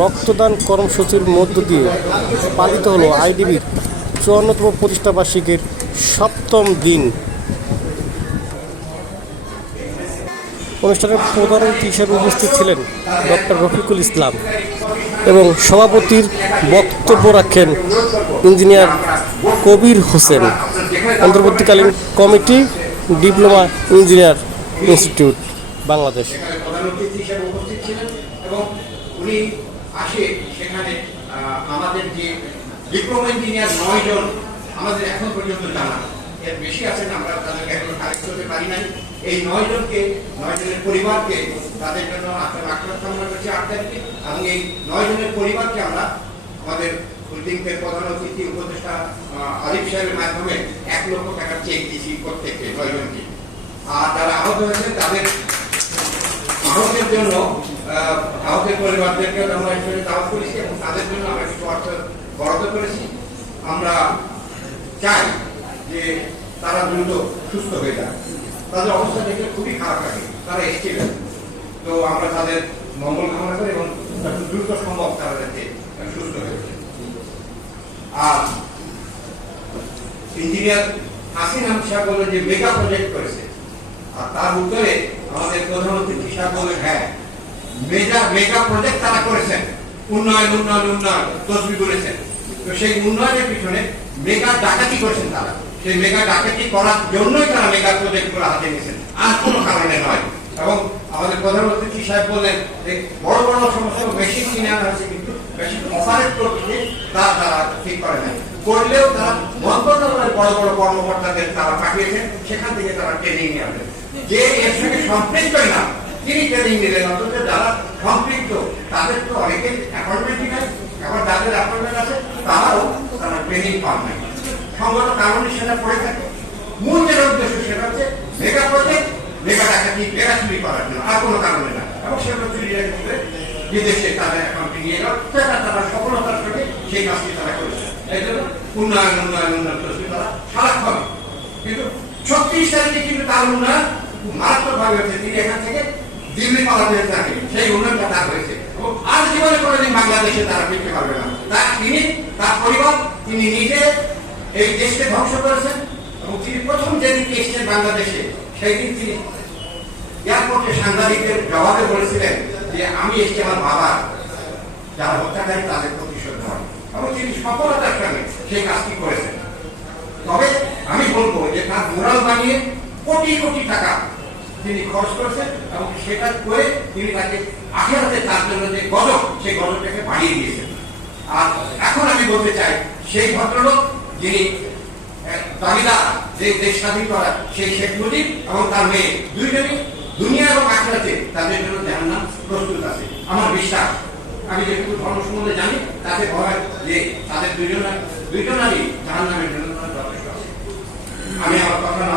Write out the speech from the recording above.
রক্তদান কর্মসূচির মধ্য দিয়ে পালিত হলো আইডিবির ৫৪তম প্রতিষ্ঠাবার্ষিকীর ৭ম দিন। অনুষ্ঠানের প্রধান অতিথি হিসেবে উপস্থিত ছিলেন ডক্টর রফিকুল ইসলাম এবং সভাপতির বক্তব্য রাখেন ইঞ্জিনিয়ার কবির হোসেন, অন্তর্বর্তীকালীন committee, diploma engineer institute, Bangladesh. প্রধান অতিথি হিসেবে উপস্থিত ছিলেন এবং উনি আসে সেখানে আমাদের যে ডিপ্লোমা ইঞ্জিনিয়ার ৯ জন আমাদের এখন পর্যন্ত জানা, এর বেশি আছেন, আমরা তাদেরকে এখনো কালেক্ট করতে পারি নাই। এই ৯ জনের পরিবারকে তাদের জন্য আশীর্বাদ কামনা করছি ৮ তারিখে, এবং এই ৯ জনের পরিবারকে আমরা আমাদের দিনকের প্রধান অতিথি উপদেষ্টা আরিফ সাহেবের মাধ্যমে ১ লক্ষ টাকার চেক দিয়েছি প্রত্যেককে ৯ জনকে। আর যারা আহত হয়েছেন তাদের আহতের জন্য আহতের পরিবারদেরকে আমরা হিসেবে দাওয়াত করেছি এবং তাদের জন্য আমরা কিছু অর্থ বরাদ্দ করেছি। আমরা চাই যে তারা দ্রুত সুস্থ হয়ে যায়। তাদের অবস্থা দেখে খুবই খারাপ লাগে, তারা এসেছিলেন, তো আমরা তাদের মঙ্গল কামনা করি এবং দ্রুত সম্ভব তারা যাতে সুস্থ হয়ে যায়। আর ইঞ্জিনিয়ার হাসিন আহমেদ সাহেব বললেন যে মেগা প্রজেক্ট করেছে, আর তার উত্তরে আমাদের প্রধানমন্ত্রী সাহেব বললেন হ্যাঁ মেগা প্রজেক্ট তারা করেছেন, উন্নয়ন তসবি করেছেন। তো সেই উন্নয়নের পিছনে মেগা ডাকাতি করেছেন তারা, সেই মেগা ডাকাতি করার জন্যই তারা মেগা প্রজেক্ট করে হাতে নিয়েছেন, আর কোনো কারণে নয়। এবং আমাদের প্রধানমন্ত্রী সাহেব বললেন যে বড় বড় সমস্ত মেশিন কিনে আনা হয়েছে, কিন্তু মেশিন অপারেট করতে তারা ঠিক করে নাই, করলেও তারা মন্ত্রণালয়ের বড় বড় কর্মকর্তাদের তারা পাঠিয়েছেন, সেখান থেকে তারা ট্রেনিং নিয়ে আসবেন। যে এর সঙ্গে সম্পৃক্তই না তিনি ট্রেনিং নিলেন, অথচ যারা সম্পৃক্ত তাদের তো অনেকেই অ্যাপয়েন্টমেন্টই নাই, এখন যাদের অ্যাপয়েন্টমেন্ট আছে তারাও তারা ট্রেনিং পান নাই। সংগত কারণে সেটা পড়ে থাকে। মূল যেটা উদ্দেশ্য সেটা হচ্ছে মেগা প্রজেক্ট, মেগা ডাকাতি, মেগা চুরি করার জন্য, আর কোনো কারণে না। এবং সেগুলো চুরি করে বিদেশে তাদের অ্যাকাউন্টে নিয়ে গেল, সেটা তারা সফলতার সঙ্গে সেই কাজটি তারা করেছে। এই জন্য উন্নয়ন তারা সারাক্ষণ, কিন্তু ৩৬ তারিখে কিন্তু তার উন্নয়ন মারাত্মক ভাবে হয়েছে। তিনি এখান থেকে দিল্লি পালাতে থাকেন, সেই উন্নয়নটা তার হয়েছে এবং আর জীবনে কোনোদিন বাংলাদেশে তারা ফিরতে পারবে না। তিনি, তার পরিবার, তিনি নিজে এই দেশকে ধ্বংস করেছেন এবং তিনি প্রথম যেদিন এসেছেন বাংলাদেশে, সেই দিন তিনি এয়ারপোর্টে সাংবাদিকদের জবাবে বলেছিলেন যে আমি এসেছি আমার বাবার যারা হত্যাকারী তাদের প্রতিশোধ নেওয়া, এবং তিনি সফলতার সঙ্গে সেই কাজটি করেছেন। তবে আমি বলবো যে তার মোরাল বানিয়ে কোটি কোটি টাকা তিনি খরচ করেছেন এবং সেটা করে তিনি তাকে আখেরাতে তার জন্য যে গজব, সেই গজবটাকে বাড়িয়ে দিয়েছেন। আর এখন আমি বলতে চাই সেই ভদ্রলোক যিনি দাবিদার যে দেশ স্বাধীন করা, সেই শেখ মুজিব এবং তার মেয়ে দুইজনই দুনিয়া এবং আখেরাতে তাদের জন্য জাহান্নাম প্রস্তুত আছে। আমার বিশ্বাস, আমি যেটুকু ধর্ম সম্বন্ধে জানি তাতে ভয় যে তাদের দুইজনারই জাহান্নামের জন্য যথেষ্ট আছে। আমি আমার কথা না